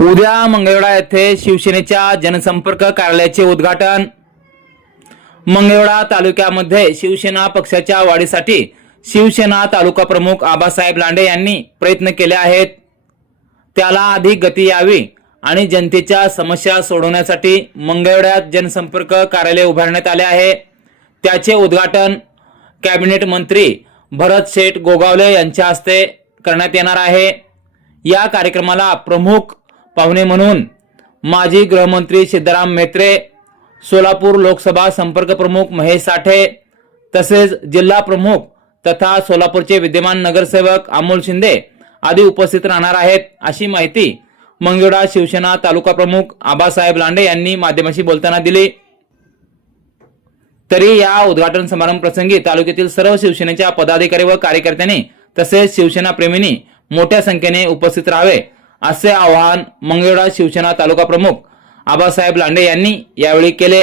उद्या मंगळवेढा येथे शिवसेनेच्या जनसंपर्क कार्यालयाचे उद्घाटन। मंगळवेढा तालुक्यामध्ये शिवसेना पक्षाच्या वाढीसाठी शिवसेना तालुका प्रमुख आबासाहेब लांडे यांनी प्रयत्न केले आहेत। त्याला अधिक गती यावी आणि जनतेच्या समस्या सोडवण्यासाठी मंगळवेढ्यात जनसंपर्क कार्यालय उभारण्यात आले आहे। त्याचे उद्घाटन कॅबिनेट मंत्री भरत शेठ गोगावले यांच्या हस्ते करण्यात येणार आहे। या कार्यक्रमाला प्रमुख पाहुणे म्हणून माजी गृहमंत्री सिद्धराम म्हेत्रे, सोलापूर लोकसभा संपर्क प्रमुख महेश साठे तसेच जिल्हा प्रमुख तथा सोलापूरचे विद्यमान नगरसेवक अमोल शिंदे आदी उपस्थित राहणार आहेत, अशी माहिती मंगळवेढा शिवसेना तालुका प्रमुख आबासाहेब लांडे यांनी माध्यमांशी बोलताना दिली। तरी या उद्घाटन समारंभ प्रसंगी तालुक्यातील सर्व शिवसेनेच्या पदाधिकारी व कार्यकर्त्यांनी तसेच शिवसेना प्रेमींनी मोठ्या संख्येने उपस्थित राहावे असे आवाहन मंगळवेढा शिवसेना तालुका प्रमुख आबासाहेब लांडे यांनी यावेळी केले।